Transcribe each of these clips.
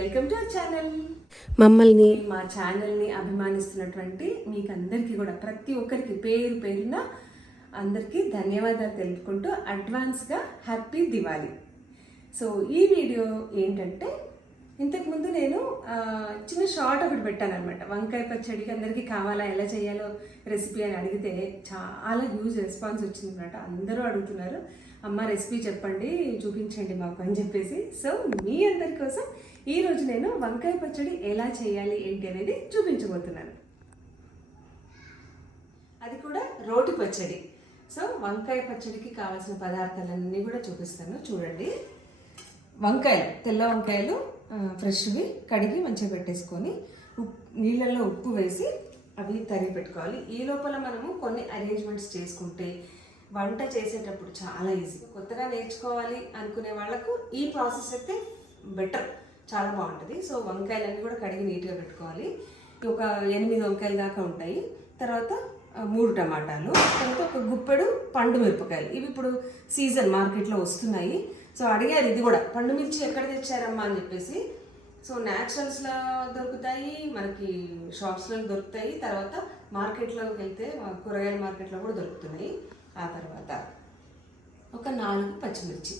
Welcome to channel. మమ్మల్ని మా ఛానల్ని అభిమానిస్తున్నటువంటి మీకు అందరికీ కూడా ప్రతి ఒక్కరికి పేరు పేరున అందరికీ ధన్యవాదాలు తెలుపుకుంటూ అడ్వాన్స్గా హ్యాపీ దివాళీ. సో ఈ వీడియో ఏంటంటే ఇంతకుముందు నేను చిన్న షార్ట్ ఒకటి పెట్టాను అనమాట వంకాయ పచ్చడికి అందరికీ కావాలా ఎలా చేయాలో రెసిపీ అని అడిగితే చాలా హ్యూజ్ రెస్పాన్స్ వచ్చింది అనమాట అందరూ అడుగుతున్నారు అమ్మ రెసిపీ చెప్పండి చూపించండి మాకు అని చెప్పేసి. సో మీ అందరి కోసం ఈరోజు నేను వంకాయ పచ్చడి ఎలా చేయాలి ఏంటి అనేది చూపించబోతున్నాను. అది కూడా రోటి పచ్చడి. సో వంకాయ పచ్చడికి కావాల్సిన పదార్థాలన్నీ కూడా చూపిస్తాను. చూడండి. వంకాయలు తెల్ల వంకాయలు ఫ్రెష్వి కడిగి మంచిగా పెట్టేసుకొని ఉప్ నీళ్ళల్లో ఉప్పు వేసి అవి తరిగి పెట్టుకోవాలి. ఈ లోపల మనము కొన్ని అరేంజ్మెంట్స్ చేసుకుంటే వంట చేసేటప్పుడు చాలా ఈజీ. కొత్తగా నేర్చుకోవాలి అనుకునే వాళ్ళకు ఈ ప్రాసెస్ అయితే బెటర్. చాలా బాగుంటుంది. సో వంకాయలన్నీ కూడా కడిగి నీట్గా పెట్టుకోవాలి. ఒక ఎనిమిది వంకాయలు దాకా ఉంటాయి. తర్వాత మూడు టమాటాలు. తర్వాత ఒక గుప్పెడు పండు మిరపకాయలు. ఇవి ఇప్పుడు సీజన్ మార్కెట్లో వస్తున్నాయి. సో అడిగారు ఇది కూడా. పండు మిర్చి ఎక్కడ తెచ్చారమ్మా అని చెప్పేసి. సో న్యాచురల్స్లో దొరుకుతాయి మనకి షాప్స్లో దొరుకుతాయి. తర్వాత మార్కెట్లోకి వెళ్తే కూరగాయల మార్కెట్లో కూడా దొరుకుతున్నాయి. ఆ తర్వాత ఒక నాలుగు పచ్చిమిర్చి.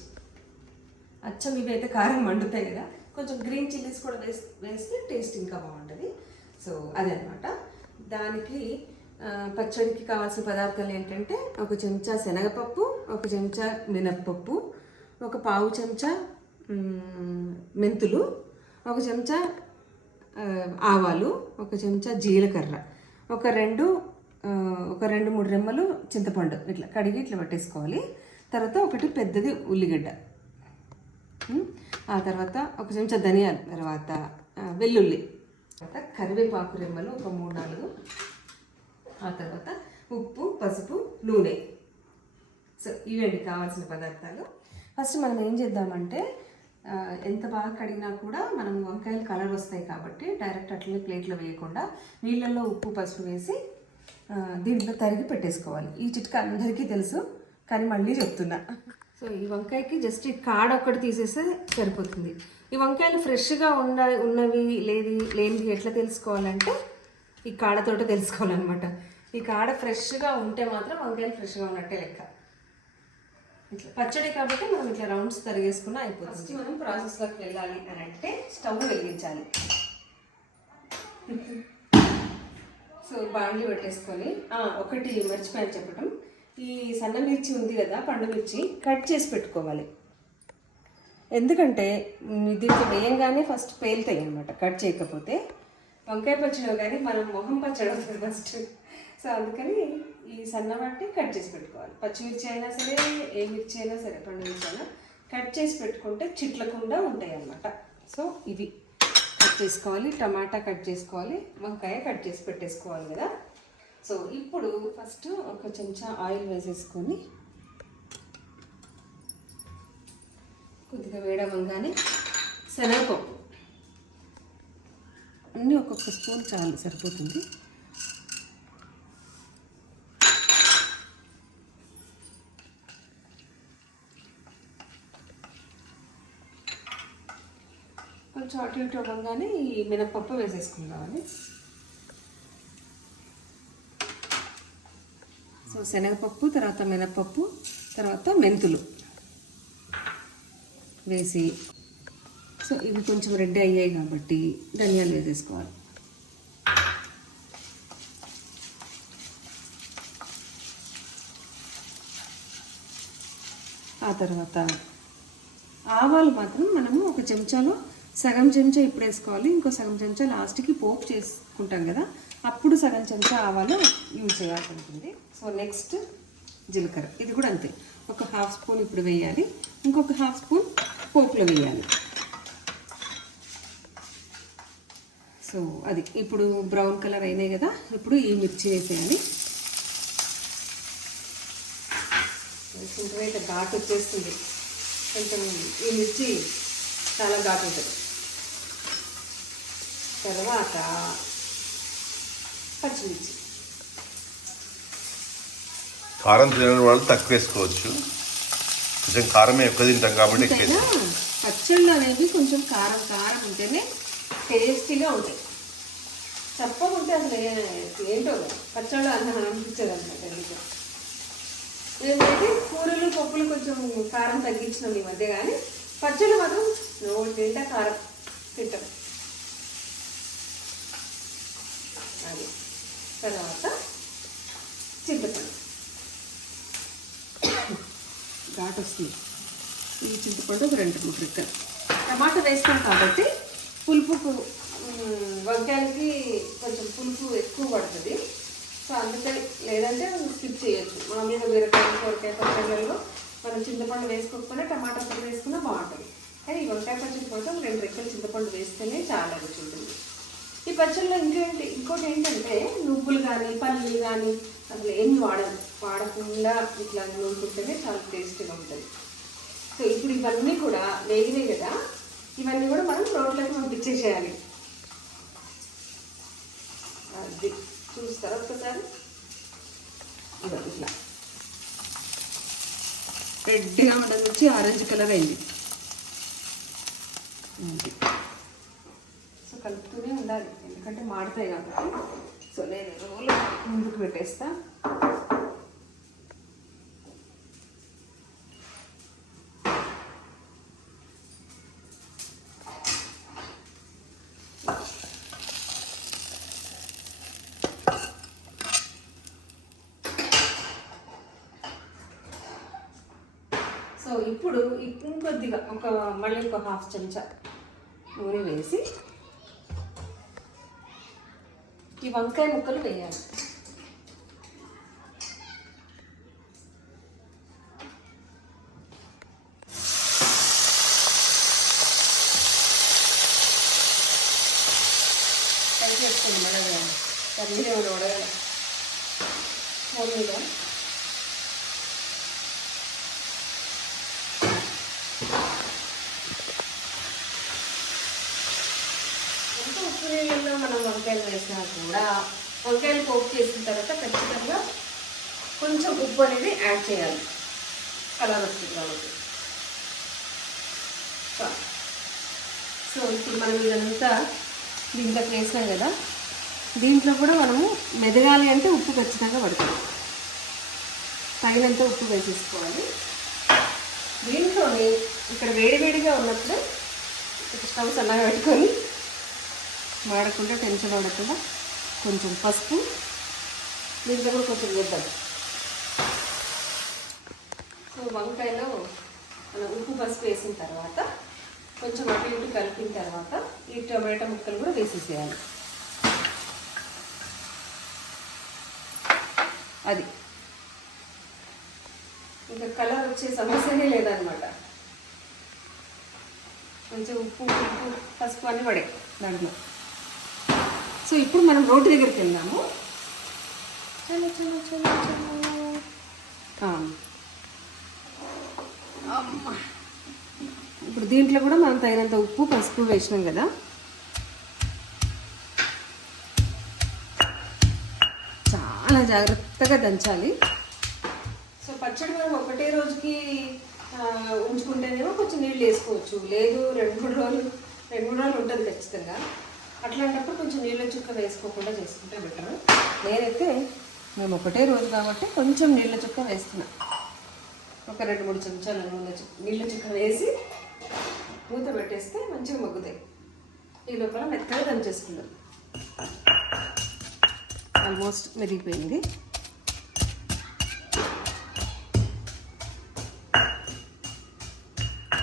అచ్చం ఇవి అయితే కారం మండుతాయి కదా. కొంచెం గ్రీన్ చిల్లీస్ కూడా వేస్ వేస్తే టేస్ట్ ఇంకా బాగుంటుంది. సో అదే దానికి పచ్చడికి కావాల్సిన పదార్థాలు ఏంటంటే ఒక చెంచా శనగపప్పు ఒక చెంచా మినప్పప్పు ఒక పావు చెంచా మెంతులు ఒక చెంచా ఆవాలు ఒక చెంచా జీలకర్ర ఒక రెండు ఒక రెండు మూడు రెమ్మలు చింతపండు. ఇట్లా కడిగి ఇట్లా పట్టేసుకోవాలి. తర్వాత ఒకటి పెద్దది ఉల్లిగడ్డ. ఆ తర్వాత ఒక చెంచా ధనియాలు తర్వాత వెల్లుల్లి. తర్వాత కరివేపాకు రెమ్మలు ఒక మూడు నాలుగు. ఆ తర్వాత ఉప్పు పసుపు నూనె. సో ఇవండి కావాల్సిన పదార్థాలు? ఫస్ట్ మనం ఏం చేద్దామంటే ఎంత బాగా కడిగినా కూడా మనం వంకాయలు కలర్ వస్తాయి కాబట్టి డైరెక్ట్ అట్లనే ప్లేట్లో వేయకుండా నీళ్ళల్లో ఉప్పు పసుపు వేసి దీంట్లో తరిగి పెట్టేసుకోవాలి. ఈ చిట్కా అందరికీ తెలుసు కానీ మళ్ళీ చెప్తున్నా. సో ఈ వంకాయకి జస్ట్ ఈ కాడ ఒక్కటి తీసేస్తే సరిపోతుంది. ఈ వంకాయలు ఫ్రెష్గా ఉన్న ఉన్నవి లేది లేనివి ఎట్లా తెలుసుకోవాలంటే ఈ కాడతోట తెలుసుకోవాలన్నమాట. ఈ కాడ ఫ్రెష్గా ఉంటే మాత్రం వంకాయలు ఫ్రెష్గా ఉన్నట్టే లెక్క. ఇట్లా పచ్చడి కాబట్టి మనం ఇట్లా రౌండ్స్ తరిగేసుకున్న అయిపోతుంది. ఫస్ట్ మనం ప్రాసెస్లోకి వెళ్ళాలి అని అంటే స్టవ్ వెలిగించాలి. సో బాండ్లీ పెట్టేసుకొని ఒకటి మర్చిపోయాను చెప్పడం ఈ సన్న మిర్చి ఉంది కదా పండు మిర్చి కట్ చేసి పెట్టుకోవాలి. ఎందుకంటే దీనికి వేయంగానే ఫస్ట్ పేలుతాయి అనమాట కట్ చేయకపోతే. వంకాయ పచ్చడి కానీ మనం మొహం పచ్చడి అవుతుంది ఫస్ట్ సో అందుకని ఈ సన్న బట్టి కట్ చేసి పెట్టుకోవాలి. పచ్చిమిర్చి అయినా సరే ఏ మిర్చి అయినా సరే పండు మిర్చి అయినా కట్ చేసి పెట్టుకుంటే చిట్లకుండా ఉంటాయి అన్నమాట. సో ఇవి కట్ చేసుకోవాలి టమాటా కట్ చేసుకోవాలి వంకాయ కట్ చేసి పెట్టేసుకోవాలి కదా. సో ఇప్పుడు ఫస్ట్ ఒక చెంచా ఆయిల్ వేసేసుకొని కొద్దిగా వేడవంగానే శనగపప్పు. అన్నీ ఒక్కొక్క స్పూన్ చాలు సరిపోతుంది. కొంచెం అటు ఇటు అవ్వగానే ఈ మినపప్పు వేసేసుకుందామని. సో శనగపప్పు తర్వాత మినపప్పు తర్వాత మెంతులు వేసి. సో ఇవి కొంచెం రెడీ అయ్యాయి కాబట్టి ధనియాలు వేసేసుకోవాలి. ఆ తర్వాత ఆవాలు మాత్రం మనము ఒక చెంచాలో సగం చెంచా ఇప్పుడు వేసుకోవాలి ఇంకో సగం చెంచా లాస్ట్కి పోపు చేసుకుంటాం కదా. అప్పుడు సగం చెంచా ఆవాలు యూజ్ చేయాల్సి ఉంటుంది. సో నెక్స్ట్ జీలకర్ర. ఇది కూడా అంతే. ఒక హాఫ్ స్పూన్ ఇప్పుడు వేయాలి. ఇంకొక హాఫ్ స్పూన్ పోపులో వేయాలి. సో అది ఇప్పుడు బ్రౌన్ కలర్ అయినాయి కదా ఇప్పుడు ఈ మిర్చి వేసేయాలి. వేసుకుంటే అయితే ఘాటు వచ్చేస్తుంది. కొంచెం ఈ మిర్చి చాలా ఘాటు ఉంటుంది. తర్వాత పచ్చిమిర్చి. కారం తినని వాళ్ళు తక్కువ వేసుకోవచ్చు కొంచెం కారమే ఎక్కువ తింటాం కాబట్టి. పచ్చళ్ళు అనేవి కొంచెం కారం కారం ఉంటేనే టేస్టీగా ఉంటాయి. చెప్పకుంటే అసలు ఏంటో పచ్చళ్ళు అన్న అనిపించదు అనమాట ఏంటంటే కూరలు పప్పులు కొంచెం కారం తగ్గించినాం ఈ మధ్య కానీ పచ్చళ్ళు మాత్రం తింటా కారం తింటాం. అది. తర్వాత చింతపండు. ఘాటు వస్తుంది. ఈ చింతపండు ఒక రెండు మూడు రెక్కలు. టమాటా వేస్తాం కాబట్టి పులుపుకు వంకాయలకి కొంచెం పులుపు ఎక్కువ పడుతుంది. సో అందుకని లేదంటే స్కిప్ చేయొచ్చు. మామూలుగా బీరకాయ సొరకాయ పచ్చళ్ళలో మనం చింతపండు వేసుకోకపోయినా టమాటా పండు వేసుకున్నా బాగుంటుంది. కానీ ఈ వంకాయ పచ్చడి కోసం రెండు రెక్కలు చింతపండు వేస్తేనే చాలా రుచి ఉంటుంది ఈ పచ్చళ్ళలో ఇంకేంటి? ఇంకోటి ఏంటంటే నువ్వులు కానీ పల్లీలు కానీ అసలు ఏమి వాడదు వాడకుండా ఇట్లా నూరుకుంటేనే చాలా టేస్టీగా ఉంటుంది. సో ఇప్పుడు ఇవన్నీ కూడా వేగినాయి కదా ఇవన్నీ కూడా మనం రోట్లోకి పంపించేసేయాలి. అది చూస్తారా ఒక్కసారి ఇదిగో ఇట్లా. రెడ్గా ఉండదు వచ్చి ఆరెంజ్ కలర్ అయింది అది. సో కలుపుతూనే ఉండాలి వస్తాయి కాబట్టి సో నేను రోలు ముందుకు పెట్టేస్తా. సో ఇప్పుడు ఇంకొద్దిగా ఒక మళ్ళీ ఒక హాఫ్ చెంచా నూనె వేసి ఈ వంకాయ ముక్కలు వేయాలి ట్రై చేసుకోండి మడగా పన్నీర్ ఏమైనా వడగాలి మమ్మీగా ఎంత ఉప్పు నీళ్ళలో మనం చేసినా కూడా వంకాయలు పోపు చేసిన తర్వాత ఖచ్చితంగా కొంచెం ఉప్పు అనేది యాడ్ చేయాలి. కలర్ వస్తుంది కాబట్టి. సో, ఇప్పుడు మనం ఇదంతా దీంట్లోకి వేసినాం కదా దీంట్లో కూడా మనము మెదగాలి అంటే ఉప్పు ఖచ్చితంగా పడుతుంది. తగినంత ఉప్పు వేసేసుకోవాలి. దీంట్లోని ఇక్కడ వేడివేడిగా ఉన్నప్పుడు ఒక స్టవ్ సన్నగా పెట్టుకొని వాడకుండా టెన్షన్ పడకుండా కొంచెం పసుపు దీంట్లో కూడా కొంచెం వేద్దాం. సో వంకాయలో మనం ఉప్పు పసుపు వేసిన తర్వాత కొంచెం అటు ఇటు కలిపిన తర్వాత ఈ టొమాటో ముక్కలు కూడా వేసేసేయాలి. అది. ఇంకా కలర్ వచ్చే సమస్యనే లేదనమాట. కొంచెం ఉప్పు ఉప్పు పసుపు అన్నీ పడే దాంట్లో. సో ఇప్పుడు మనం రోడ్డు దగ్గరికి వెళ్దాము. చలో చలో చలో చలో. ఆ. అమ్మా. ఇప్పుడు దీంట్లో కూడా మనం తగినంత ఉప్పు పసుపు వేసినాం కదా. చాలా జాగ్రత్తగా దంచాలి. సో పచ్చడి మనం ఒకటే రోజుకి ఉంచుకుంటేనేమో కొంచెం నీళ్ళు వేసుకోవచ్చు. లేదు రెండు మూడు రోజులు రెండు మూడు రోజులు ఉంటుంది ఖచ్చితంగా. అట్లాంటప్పుడు కొంచెం నీళ్ళ చుక్క వేసుకోకుండా చేసుకుంటే బెటర్ నేనైతే మేము ఒకటే రోజు కాబట్టి కొంచెం నీళ్ళ చుక్క వేస్తున్నా. ఒక రెండు మూడు చెంచాల నూనె నీళ్ళ చుక్క వేసి మూత పెట్టేస్తే మంచిగా మగ్గుతాయి. ఈ లోపల మెత్తగా దంచేసుకున్నాం ఆల్మోస్ట్ మెరిగిపోయింది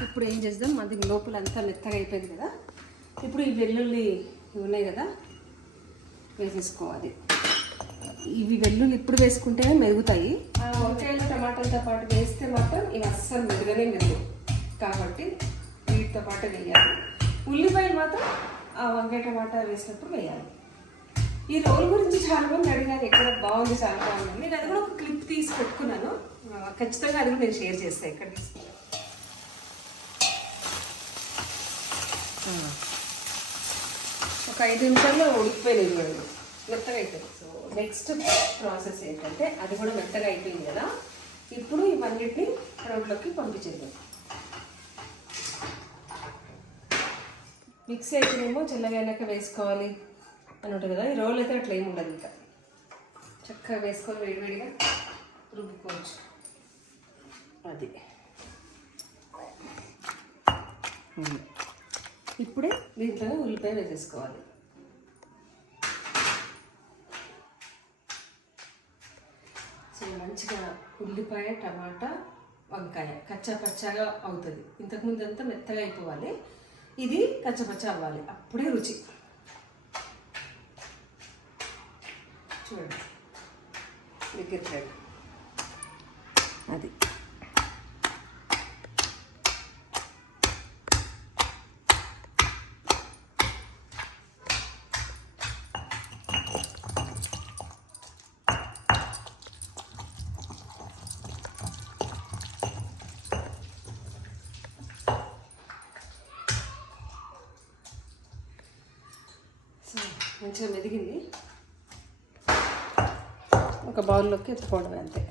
ఇప్పుడు ఏం చేద్దాం? మనకి లోపల అంతా మెత్తగా అయిపోయింది కదా. ఇప్పుడు ఈ వెల్లుల్లి ఇవి ఉన్నాయి కదా? వేసేసుకోవాలి. ఇవి వెల్లుల్లి ఇప్పుడు వేసుకుంటేనే మెరుగుతాయి? ఆ వంకాయలు టమాటాలతో పాటు వేస్తే మాత్రం ఇవి అస్సలు మెరుగనే మెరుగు. కాబట్టి వీటితో పాటు వేయాలి. ఉల్లిపాయలు మాత్రం ఆ వంకాయ టమాటా వేసినప్పుడు వేయాలి. ఈ రోల్ గురించి చాలా మంది అడిగారు ఎక్కడ బాగుంది చాలా బాగుంది నేను అది కూడా ఒక క్లిప్ తీసి పెట్టుకున్నాను. ఖచ్చితంగా అది కూడా నేను షేర్ చేస్తాను ఎక్కడ తీసుకున్నాను ఒక ఐదు నిమిషాల్లో ఉడికిపోయినాయి చూడండి మెత్తగా అయిపోయింది. సో నెక్స్ట్ ప్రాసెస్ ఏంటంటే అది కూడా మెత్తగా అయిపోయింది కదా. ఇప్పుడు ఇవన్నిటిని రోడ్లోకి పంపించేద్దాం. మిక్సీ అయితేనేమో చల్లగా అయినాక వేసుకోవాలి అని ఉంటుంది కదా. ఈ రోల్ అయితే అట్లా ఏమి ఉండదు ఇంకా. చక్కగా వేసుకొని వేడివేడిగా రుబ్బుకోవచ్చు. అది. ఇప్పుడే దీంట్లో ఉల్లిపాయ వేసేసుకోవాలి. మంచిగా ఉల్లిపాయ టమాటా వంకాయ కచ్చా పచ్చాగా అవుతుంది. ఇంతకుముందు అంతా మెత్తగా అయిపోవాలి. ఇది కచ్చపచ్చ అవ్వాలి. అప్పుడే రుచి. చూడండి. దగ్గర అది సో మంచిగా మెదిగింది. ఒక బౌల్లోకి ఎత్తుకోవడం అంతే.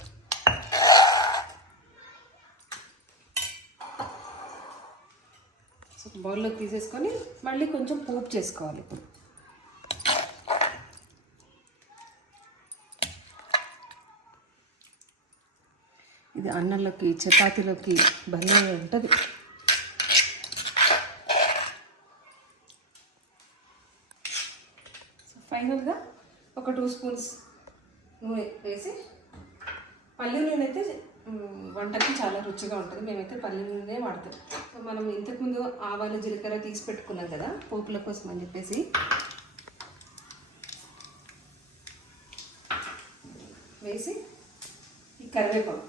సో బౌల్లోకి తీసేసుకొని మళ్ళీ కొంచెం పోపు చేసుకోవాలి ఇప్పుడు. ఇది అన్నంలోకి చపాతీలోకి భలే ఉంటుంది. ఫైనల్గా ఒక టూ స్పూన్స్ నూనె వేసి పల్లి నూనె అయితే వంటకి చాలా రుచిగా ఉంటుంది. మేమైతే పల్లి నూనె వాడతాం. సో మనం ఇంతకుముందు ఆవాలు జీలకర్ర తీసి పెట్టుకున్నాం కదా పోపుల కోసం అని చెప్పేసి. వేసి ఈ కరివేపాకు.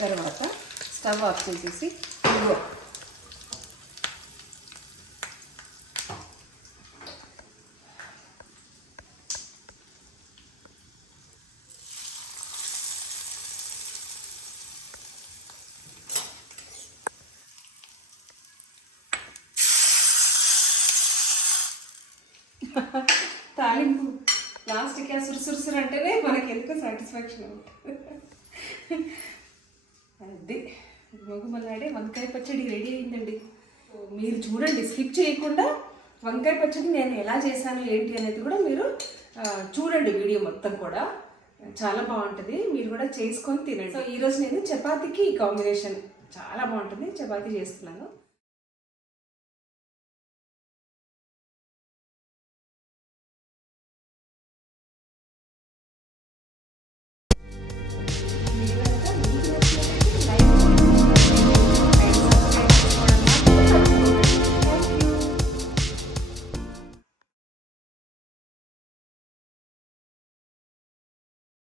తర్వాత స్టవ్ ఆఫ్ చేసేసి ఇదిగో తాలింపు. లాస్ట్కి ఆ సురుసురుసురు అంటేనే మనకి ఎందుకో సాటిస్ఫాక్షన్ అది మగుమల్లాడే వంకాయ పచ్చడి రెడీ అయిందండి. మీరు చూడండి స్కిప్ చేయకుండా వంకాయ పచ్చడి నేను ఎలా చేశాను ఏంటి అనేది కూడా మీరు చూడండి వీడియో మొత్తం కూడా. చాలా బాగుంటుంది మీరు కూడా చేసుకొని తినండి. సో ఈరోజు నేను చపాతీకి కాంబినేషన్ చాలా బాగుంటుంది చపాతీ చేస్తున్నాను.